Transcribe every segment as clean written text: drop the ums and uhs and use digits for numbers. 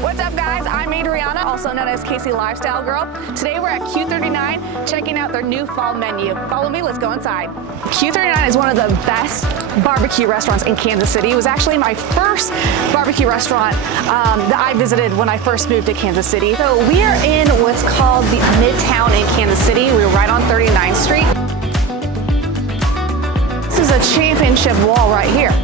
What's up, guys? I'm Adriana, also known as Casey Lifestyle Girl. Today we're at Q39 checking out their new fall menu. Follow me, let's go inside. Q39 is one of the best barbecue restaurants in Kansas City. It was actually my first barbecue restaurant that I visited when I first moved to Kansas City. So we are in what's called the Midtown in Kansas City. We're right on 39th Street. This is a championship wall right here.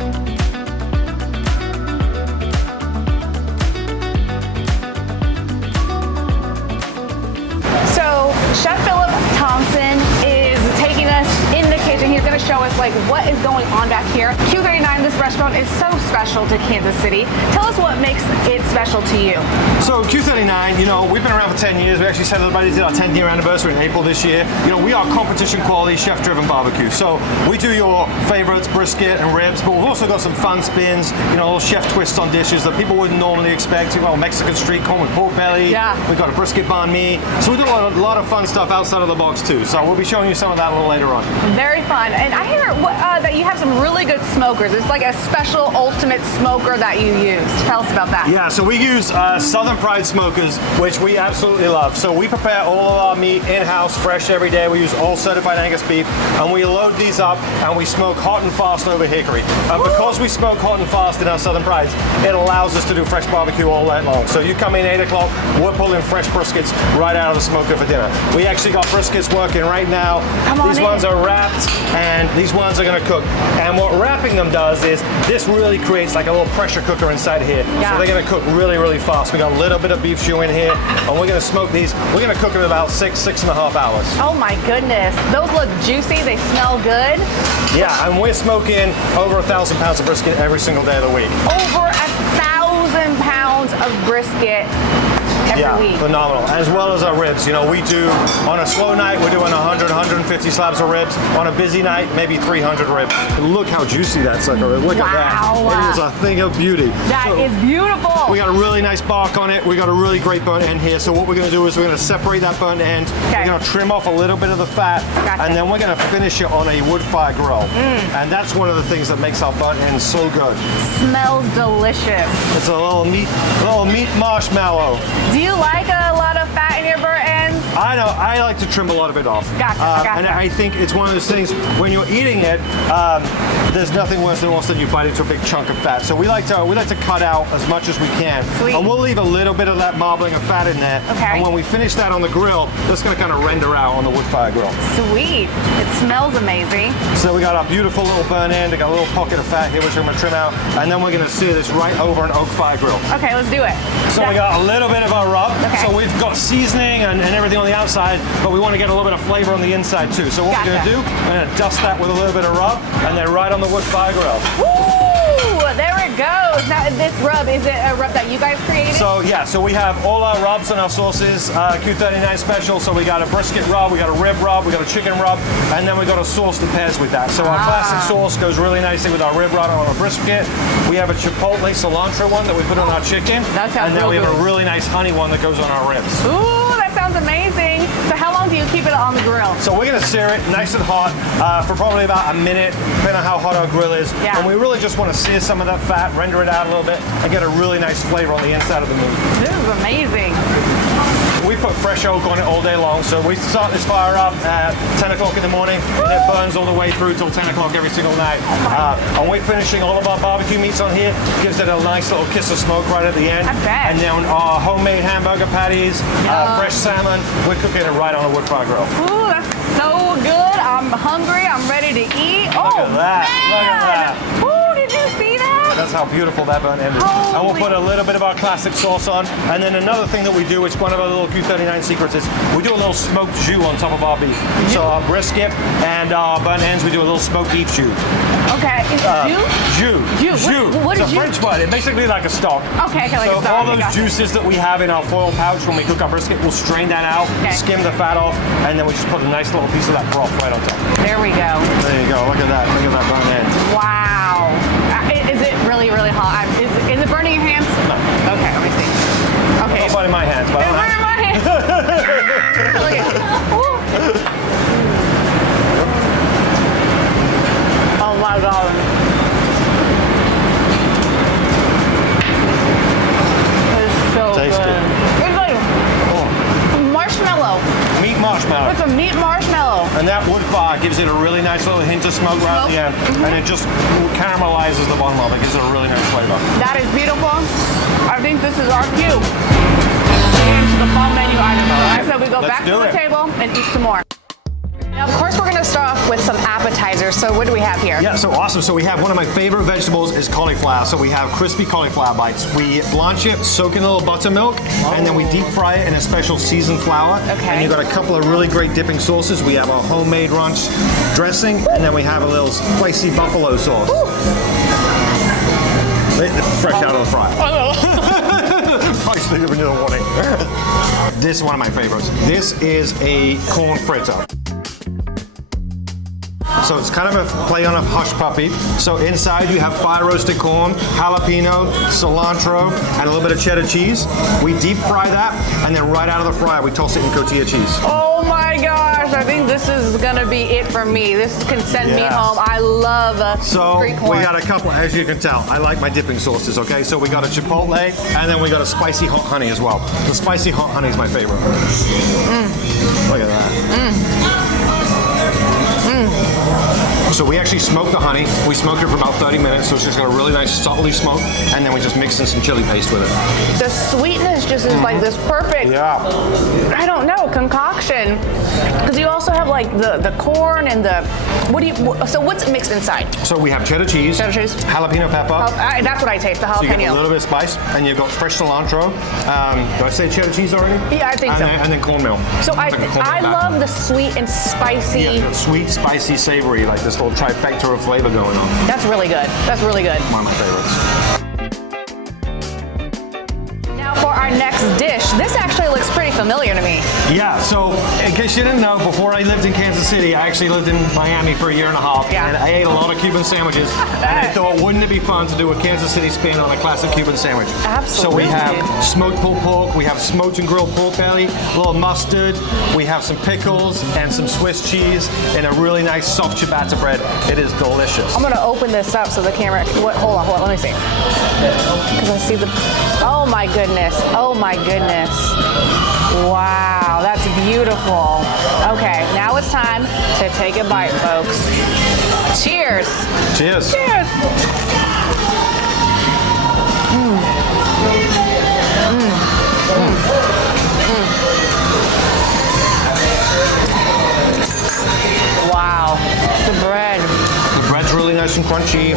Chef Phillip Thompson is taking us in the kitchen. He's going to show us what is going on back here. Q39, this restaurant is so special to Kansas City. Tell us what makes it special to you. So Q39, we've been around for 10 years. We actually celebrated our 10th-year anniversary in April this year. We are competition quality, chef-driven barbecue. So we do your favorites, brisket and ribs, but we've also got some fun spins, little chef twists on dishes that people wouldn't normally expect. Mexican street corn with pork belly. Yeah. We've got a brisket banh mi. So we do a lot of fun stuff outside of the box too. So we'll be showing you some of that a little later on. Very fun. And I hear that you have some really good smokers. It's like a special ultimate smoker that you use. Tell us about that. Yeah, so we use Southern Pride smokers, which we absolutely love. So we prepare all of our meat in-house, fresh every day. We use all certified Angus beef, and we load these up and we smoke hot and fast over hickory. And because we smoke hot and fast in our Southern Prides, it allows us to do fresh barbecue all night long. So you come in 8 o'clock, we're pulling fresh briskets right out of the smoker for dinner. We actually got briskets working right now. These ones are wrapped and these ones are going to cook. And what wrapping them does is this really creates like a little pressure cooker inside here. Yeah. So they're going to cook really, really fast. We got a little bit of beef stew in here, and we're going to smoke these. We're going to cook them in about 6.5 hours. Oh my goodness. Those look juicy. They smell good. Yeah, and we're smoking over 1,000 pounds of brisket every single day of the week. Over 1,000 pounds of brisket every week. Phenomenal. As well as our ribs. We do, on a slow night, we're doing 100, 150 slabs of ribs. On a busy night, maybe 300 ribs. Look how juicy that sucker is. Look at that. It is a thing of beauty. That is beautiful. We got a really nice bark on it. We got a really great burnt end here. So what we're going to do is we're going to separate that burnt end. Okay. We're going to trim off a little bit of the fat. Gotcha. And then we're going to finish it on a wood fire grill. And that's one of the things that makes our burnt end so good. Smells delicious. It's a little meat marshmallow. Do you like a lot of fat in your burnt ends? I know. I like to trim a lot of it off. Gotcha. And I think it's one of those things, when you're eating it, there's nothing worse than all of a sudden you bite into a big chunk of fat. So we like to cut out as much as we can. Sweet. And we'll leave a little bit of that marbling of fat in there. Okay. And when we finish that on the grill, that's going to kind of render out on the wood fire grill. Sweet. It smells amazing. So we got our beautiful little burn end. We got a little pocket of fat here, which we're going to trim out. And then we're going to sear this right over an oak fire grill. Okay, let's do it. So we got a little bit of our rub. Okay. So we've got seasoning and everything on the outside, but we want to get a little bit of flavor on the inside too. So what we're going to do, we're going to dust that with a little bit of rub, and then right on the wood fire grill. Woo! There it goes. Now, this rub, is it a rub that you guys created? So we have all our rubs and our sauces, Q39 special. So we got a brisket rub, we got a rib rub, we got a chicken rub, and then we got a sauce that pairs with that. So our classic sauce goes really nicely with our rib rub on our brisket. We have a chipotle cilantro one that we put on our chicken. That sounds and then we have good. a really nice honey one that goes on our ribs. Ooh, that sounds amazing. So how long do you keep it on the grill? So we're going to sear it nice and hot for probably about a minute, depending on how hot our grill is. Yeah. And we really just want to sear some of that fat, render it out a little bit, and get a really nice flavor on the inside of the meat. This is amazing. We put fresh oak on it all day long, so we start this fire up at 10 o'clock in the morning, and it burns all the way through till 10 o'clock every single night. And we're finishing all of our barbecue meats on here, gives it a nice little kiss of smoke right at the end. I bet. And then our homemade hamburger patties, fresh salmon, we're cooking it right on a wood fire grill. Ooh, that's so good. I'm hungry. I'm ready to eat. Look at that. Man. Look at that. Ooh, did you see that? That's how beautiful that burnt end is. And we'll put a little bit of our classic sauce on. And then another thing that we do, which one of our little Q39 secrets is, we do a little smoked jus on top of our beef. So our brisket and our burnt ends, we do a little smoked beef jus. Okay, it's Jus. Jus. What It's is a French word. It's basically like a stock. Okay, like so a stock. all those juices that we have in our foil pouch when we cook our brisket, we'll strain that out, skim the fat off, and then we just put a nice little piece of that broth right on top. There we go. There you go. Look at that. Look at that burnt end. Wow. Is it really, really hot? Is it burning your hands? No. Okay, let me see. Okay. It's not burning my hands, but It's burning my hands. Look at it. Oh my God. It is so fire gives it a really nice little hint of smoke right at the end. And it just caramelizes the bottom of it. Gives it a really nice flavor. That is beautiful. I think this is our cue. Into the fall menu items. All right, so we go back to the table and eat some more. Now, of course, we're going to start off with some appetizers. So what do we have here? Yeah, so awesome. So we have one of my favorite vegetables is cauliflower. So we have crispy cauliflower bites. We blanch it, soak in a little buttermilk, and then we deep fry it in a special seasoned flour. Okay. And you've got a couple of really great dipping sauces. We have our homemade ranch dressing, and then we have a little spicy buffalo sauce. Fresh out of the fryer. Probably sleep in the morning. This is one of my favorites. This is a corn fritter. So it's kind of a play on a hush puppy. So inside you have fire roasted corn, jalapeno, cilantro, and a little bit of cheddar cheese. We deep fry that, and then right out of the fryer we toss it in cotija cheese. Oh my gosh, I think this is gonna be it for me. This can send me home. I love Greek corn. We got a couple, as you can tell, I like my dipping sauces, okay? So we got a chipotle, and then we got a spicy hot honey as well. The spicy hot honey is my favorite. Look at that. So we actually smoke the honey. We smoke it for about 30 minutes, so it's just got a really nice subtly smoke, and then we just mix in some chili paste with it. The sweetness just is like this perfect, I don't know, concoction. Because you also have like the corn and the, so what's mixed inside? So we have cheddar cheese, jalapeno pepper. That's what I taste, the jalapeno. So you get a little bit of spice, and you've got fresh cilantro. Did I say cheddar cheese already? Yeah, I think so. And then cornmeal. So I love the sweet and spicy. Yeah, sweet, spicy, savory, like this little trifecta of flavor going on. That's really good. That's really good. One of my favorites. Now for our next dish, this actually looks pretty familiar to me. Yeah, so in case you didn't know, before I lived in Kansas City, I actually lived in Miami for a year and a half, and I ate a lot of Cuban sandwiches, and I thought, wouldn't it be fun to do a Kansas City spin on a classic Cuban sandwich? Absolutely. So we have smoked pulled pork, we have smoked and grilled pork belly, a little mustard, we have some pickles, and some Swiss cheese, and a really nice soft ciabatta bread. It is delicious. I'm gonna open this up so the camera, hold on, let me see. Because I see oh my goodness, oh my goodness. Wow, that's beautiful. Okay, now it's time to take a bite, folks. Cheers. Cheers. Cheers. Wow, the bread. The bread's really nice and crunchy.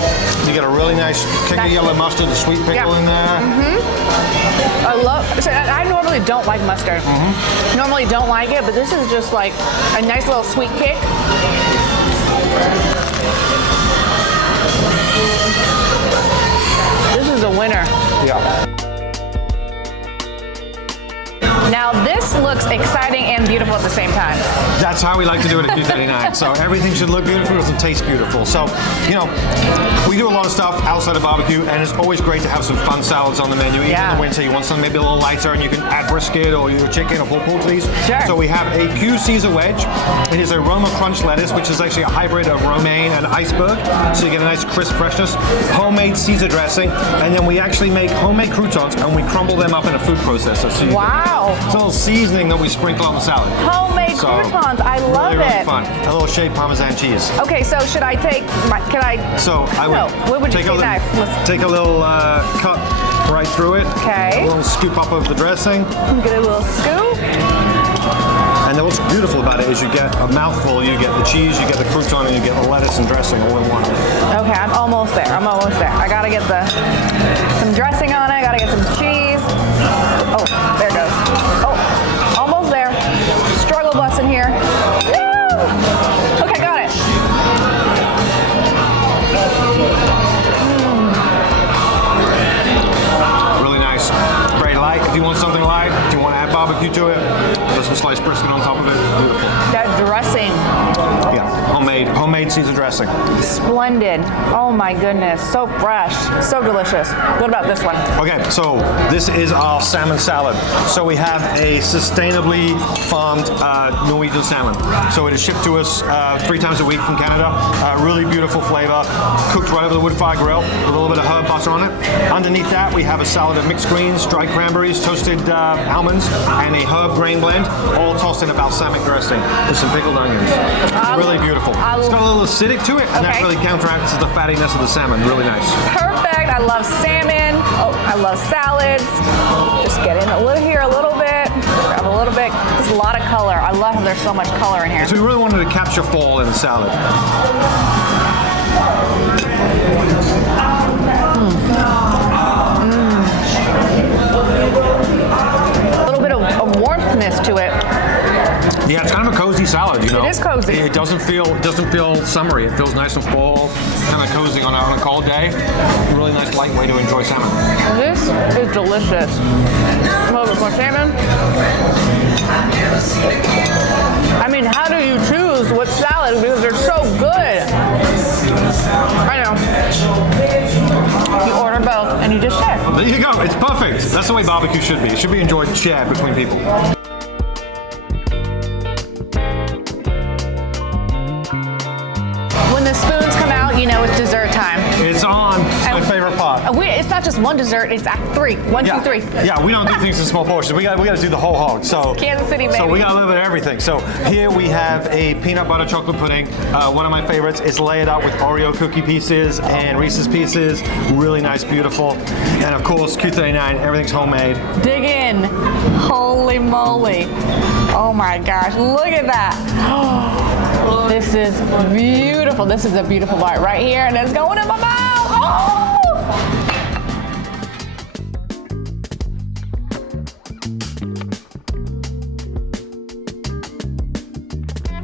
You get a really nice kick of yellow mustard, the sweet pickle in there. I normally don't like mustard. Normally don't like it, but this is just like a nice little sweet kick. This is a winner. Yeah. Now this looks exciting and beautiful at the same time. That's how we like to do it at Q39. So everything should look beautiful and taste beautiful. So, you know, we do a lot of stuff outside of barbecue, and it's always great to have some fun salads on the menu. Even in the winter, you want something maybe a little lighter, and you can add brisket or your chicken or pulled pork to these. Sure. So we have a Q Caesar wedge. It is a Roma crunch lettuce, which is actually a hybrid of romaine and iceberg. So you get a nice crisp freshness. Homemade Caesar dressing, and then we actually make homemade croutons, and we crumble them up in a food processor. So Wow. It's a little seasoning that we sprinkle on the salad. Homemade croutons, I love really, it. Really fun. A little shaved Parmesan cheese. Okay, so should I take, can I? So I would, what would you take knife? Take a little cut right through it. Okay. A little scoop up of the dressing. Get a little scoop. And what's beautiful about it is you get a mouthful, you get the cheese, you get the crouton, and you get the lettuce and dressing all in one. Okay, I'm almost there. I gotta get some dressing on it. I gotta get some cheese. Oh, there it goes. Oh, almost there. Struggle bus in here. Woo! Okay, got it. Really nice. Very light. If you want something light, if you want to add barbecue to it, put some sliced brisket on top of it. Beautiful. That dressing. Yeah. homemade Caesar dressing. Splendid. Oh my goodness, so fresh, so delicious. What about this one? Okay, so this is our salmon salad. So we have a sustainably farmed Norwegian salmon. So it is shipped to us 3 times a week from Canada. Really beautiful flavor, cooked right over the wood fire grill, with a little bit of herb butter on it. Underneath that, we have a salad of mixed greens, dried cranberries, toasted almonds, and a herb grain blend, all tossed in a balsamic dressing with some pickled onions. It's really beautiful. It's got a little acidic to it, and that really counteracts the fattiness of the salmon. Really nice. Perfect. I love salmon. Oh, I love salads. Just get in a little here, a little bit. Grab a little bit. There's a lot of color. I love how there's so much color in here. So we really wanted to capture fall in the salad. A little bit of warmthness to it. Yeah, it's kind of a cozy salad, you know. It is cozy. It doesn't feel summery. It feels nice and fall, kind of cozy on a cold day. Really nice light way to enjoy salmon. This is delicious. A little bit more salmon. I mean, how do you choose what salad? Because they're so good. I know. You order both and you just share. There you go. It's perfect. That's the way barbecue should be. It should be enjoyed shared between people. When the spoons come out, you know it's dessert time. It's on. It's my favorite part. It's not just one dessert, it's 3. 1, 2, 3. Yeah, we don't do things in small portions. We got to do the whole hog. So Kansas City, baby. So we got a little bit of everything. So here we have a peanut butter chocolate pudding. One of my favorites. It's layered out with Oreo cookie pieces and Reese's pieces. Really nice, beautiful. And of course, Q39. Everything's homemade. Dig in. Holy moly. Oh my gosh, look at that. This is beautiful. This is a beautiful bite right here, and it's going in my mouth. Oh!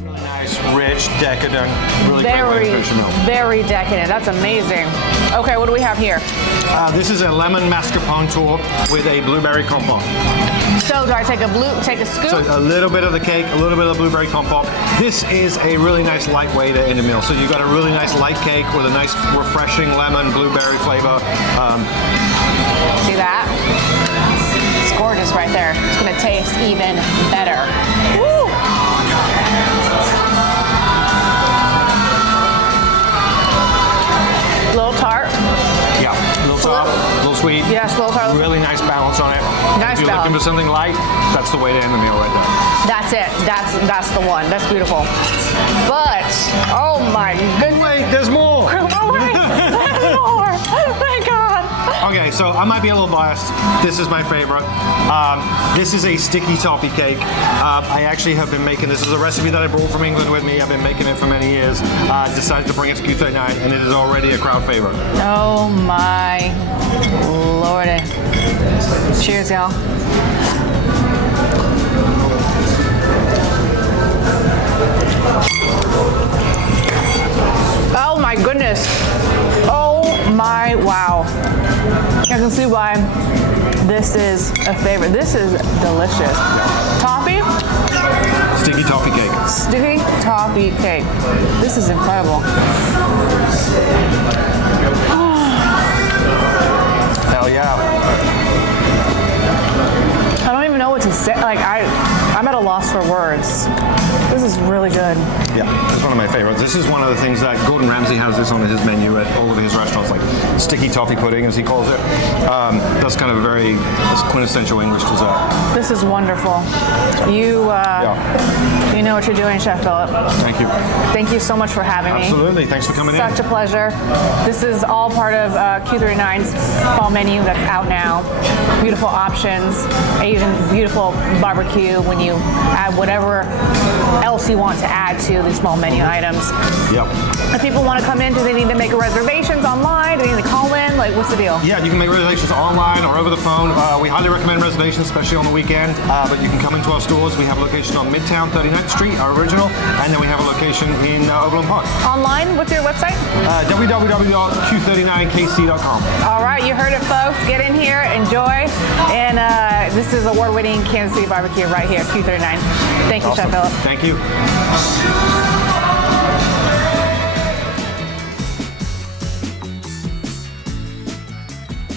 Really nice, rich, decadent, really great way to finish a meal. Very decadent. That's amazing. Okay, what do we have here? This is a lemon mascarpone tour with a blueberry compote. So do I take a scoop? So a little bit of the cake, a little bit of the blueberry compote. This is a really nice light way to end the meal. So you got a really nice light cake with a nice refreshing lemon blueberry flavor. See that? It's gorgeous right there. It's gonna taste even better. Woo! Little tart. Yeah, a little tart, a little sweet. Yes, little tart. Really nice balance on it. Nice if you're looking for something light, that's the way to end the meal right there. That's it. That's the one. That's beautiful. But oh my goodness. Wait, there's more. Oh wait, there's more. Oh my God. Okay, so I might be a little biased. This is my favorite. This is a sticky toffee cake. I actually have been making this. Is a recipe that I brought from England with me. I've been making it for many years. Decided to bring it to Q39, and it is already a crowd favorite. Oh my Lordy. Cheers, y'all. Oh my goodness. Oh my wow. I can see why this is a favorite. This is delicious. Toffee? Sticky toffee cake. Sticky toffee cake. This is incredible. Hell yeah. I don't even know what to say. Like I'm at a loss for words. This is really good. Yeah, it's one of my favorites. This is one of the things that Gordon Ramsay has this on his menu at all of his restaurants, like sticky toffee pudding, as he calls it. That's kind of a very quintessential English dessert. This is wonderful. You know what you're doing, Chef Phillip. Thank you. Thank you so much for having me. Absolutely. Thanks for coming in. Such a pleasure. This is all part of Q39's fall menu that's out now. Beautiful options, Asian beautiful barbecue when you add whatever else you want to add to these small menu items. Yep. If people want to come in, do they need to make reservations online? Do they need to call in? Like, what's the deal? Yeah, you can make reservations online or over the phone. We highly recommend reservations, especially on the weekend. But you can come into our stores. We have a location on Midtown 39th Street, our original, and then we have a location in Overland Park. Online, what's your website? www.q39kc.com. All right, you heard it, folks. Get in here, enjoy. And this is award-winning Kansas City BBQ right here, Q39. Thank you, Awesome. Chef Phillip. Thank you.